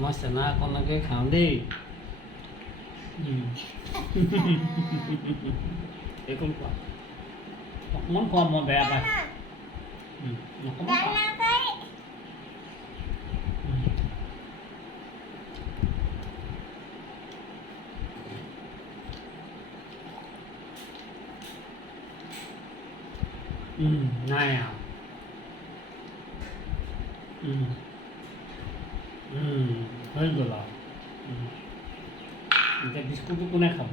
মই চেনা অকণকে খাওঁ দেই। এইকণ খোৱা, অকণমান খোৱা, মই বেয়া পাওঁ। অকণমান খোৱা। নাই আৰু হৈ গ'ল আৰু এতিয়া বিস্কুটটো কোনে খাব?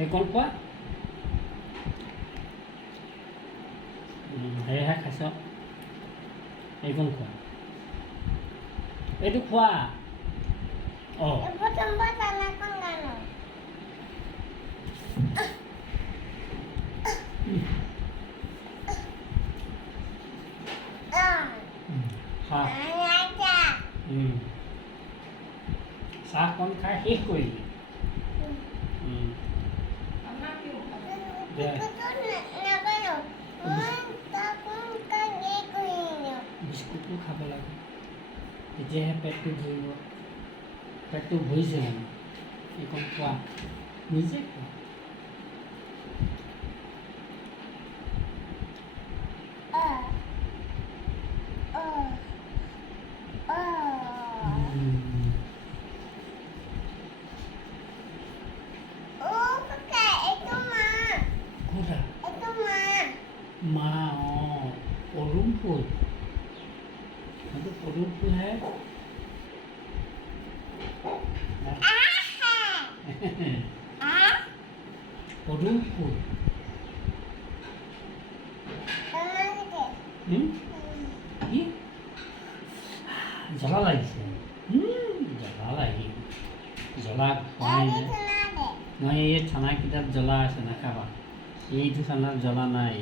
এইকণ খোৱা। সেয়েহে খাইছ, এইকণ খোৱা, এইটো খোৱা। অঁ খা। চাহকণ খাই শেষ কৰিলি। বিস্কুটটো খাব লাগে, তেতিয়াহে পেটটো ভৰিব। পেটটো ভৰিছে মানে এইকণ খোৱা, নিজে খোৱা। মা অঁ পদুম ফুল, সেইটো পদুম ফুলহে। পদুম ফুল কি জ্বলা লাগিছে, জ্বলা লাগিল, জ্বলা খোৱাই নাই। মই এই চানাকেইটাত জ্বলা আছে, নাখাবা। এইটো চানাত জ্বলা নাই,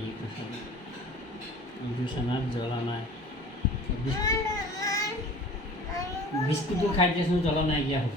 এইটো চানাত জ্বলা নাই। বিস্কুটটো খাই দিয়াচোন, জ্বলা নাইকিয়া হ'ব।